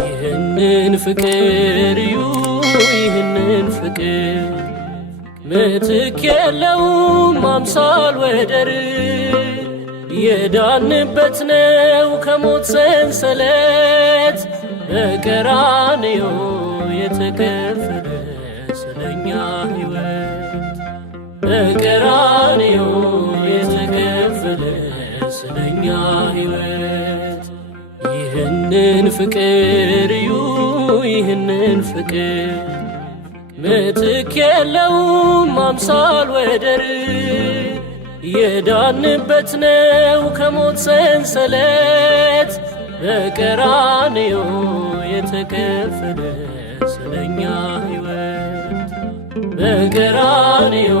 ይህንን ፍቅር እዩ ይህንን ፍቅር ምትክ የለውም አምሳል ወደር የዳንበት ነው ከሞት ሰንሰለት በቀራንዮ የተከፈለ ስለኛ ሕይወት በቀራንዮ የተከፈለ ስለኛ ሕይወት ይህንን ፍቅር እዩ ይህንን ፍቅር ምትክ የለውም አምሳል ወደር የዳንበት ነው ከሞት ሰንሰለት በቀራንዮ የተከፈለ ስለኛ ሕይወት በቀራንዮ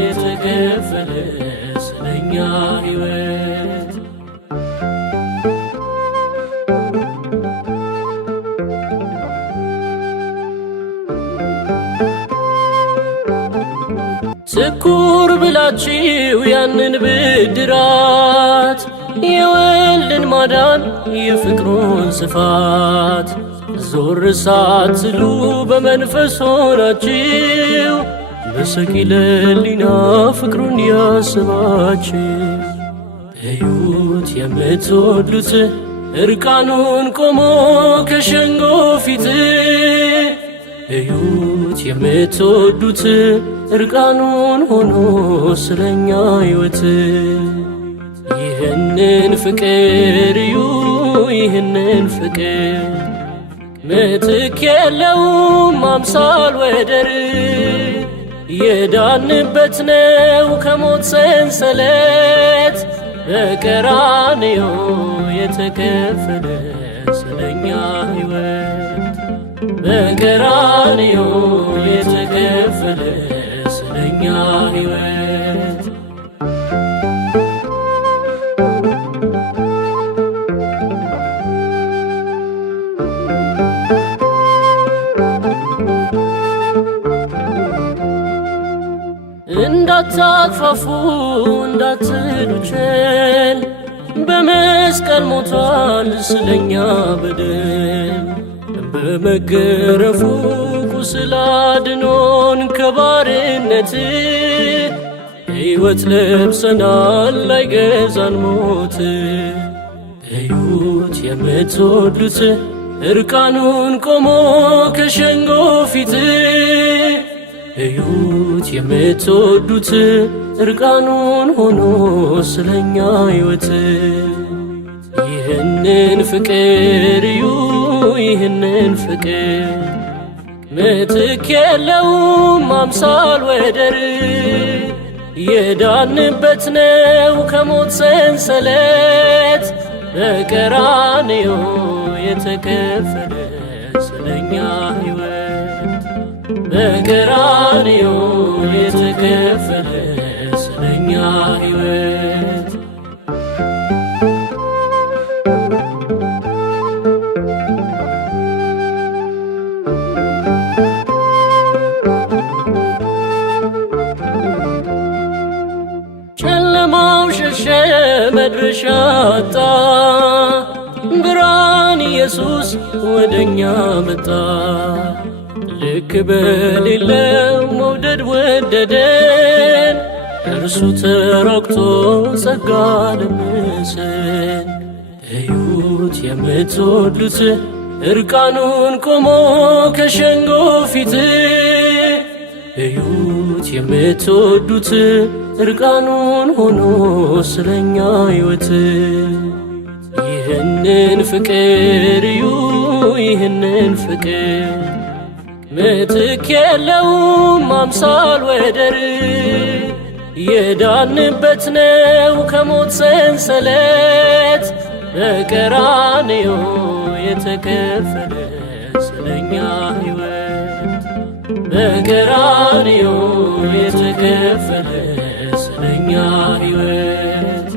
የተከፈለ ስለኛ ሕይወት ትኩር ብላችሁ ያንን ብድራት የወልድን ማዳን የፍቅሩን ስፋት ዞር ሳትሉ በመንፈስ ሆናችሁ በሰቂለ ሕሊና ፍቅሩን ያስባችሁ እዩት የምትወዱት እርቃኑን ቆሞ ከሸንጎ ፊት እዩት የምትወዱት እርቃኑን ሆኖ ስለኛ ሕይወት ይህንን ፍቅር እዩ ይህንን ፍቅር ምትክ የለውም አምሳል ወደር የዳንበት ነው ከሞት ሰንሰለት በቀራንዮ የተከፈለ ስለኛ ሕይወት በቀራንዮ የተከፈለ ስለኛ ሕይወት እንዳታክፋፉ እንዳትሉቸን በመስቀል ሞቷል ስለኛ በደል በመገረፉ ቁስል አድኖን ከባርነት ሕይወት ለብሰናል አይገዛን ሞት እዩት የምትወዱት እርቃኑን ቆሞ ከሸንጎ ፊት እዩት የምትወዱት እርቃኑን ሆኖ ስለኛ ሕይወት ይህንን ፍቅር እዩ ይህንን ፍቅር ምትክ የለውም አምሳል ወደር የዳንበት ነው ከሞት ሰንሰለት በቀራንዮ የተከፈለ ስለኛ ሕይወት በቀራንዮ የተከፈለ ስለኛ ሕይወት ጨለማው ሸሸ መድረሻ አጣ ብርሃን ኢየሱስ ወደኛ መጣ ልክ በሌለው መውደድ ወደደን እርሱ ተራቅቶ ጸጋ ለበሰን እዩት የምትወዱት እርቃኑን ቆሞ ከሸንጎ ፊት እዩት የምትወዱት እርቃኑን ሆኖ ስለኛ ሕይወት ይህንን ፍቅር እዩ ይህንን ፍቅር ምትክ የለውም አምሳል ወደር የዳንበት ነው ከሞት ሰንሰለት በቀራንዮ የተከፈለ ስለኛ ሕይወት በቀራንዮ የተከፈለ ስለኛ ሕይወት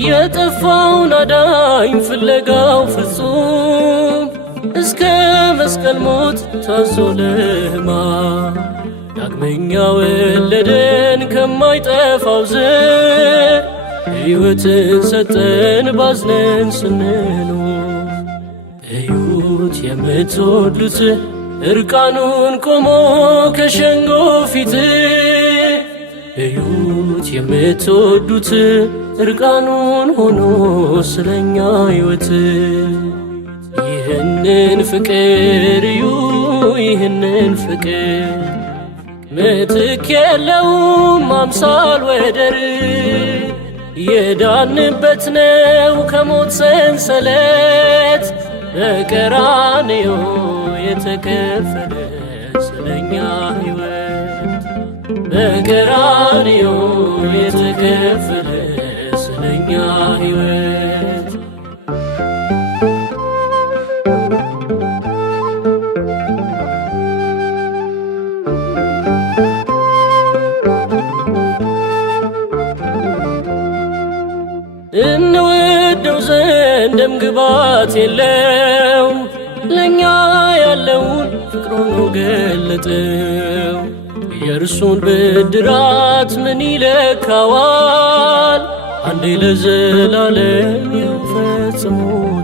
የጠፋውን አዳኝ ፍለጋው ፍጹም እስከ ለመስቀል ሞት ታዞ ለሕማም ዳግመኛ ወለደን ከማይጠፋው ዘር ሕይወትን ሰጠን ባዝነን ስንኖር። እዩት የምትወዱት እርቃኑን ቆሞ ከሸንጎ ፊት እዩት የምትወዱት እርቃኑን ሆኖ ስለኛ ሕይወት። ይህንን ፍቅር እዩ ይህንን ፍቅር ምትክ የለውም አምሳል ወደር የዳንበት ነው ከሞት ሰንሰለት በቀራንዮ የተከፈለ ስለኛ ሕይወት በቀራንዮ የተከፈለ ስለኛ ሕይወት። እንወደው ዘንድ ደም ግባት የለው ለእኛ ያለውን ፍቅሩን ገለጠው። የእርሱን ብድራት ምን ይለካዋል? አንዴ ለዘላለም ይፈጽሙታል።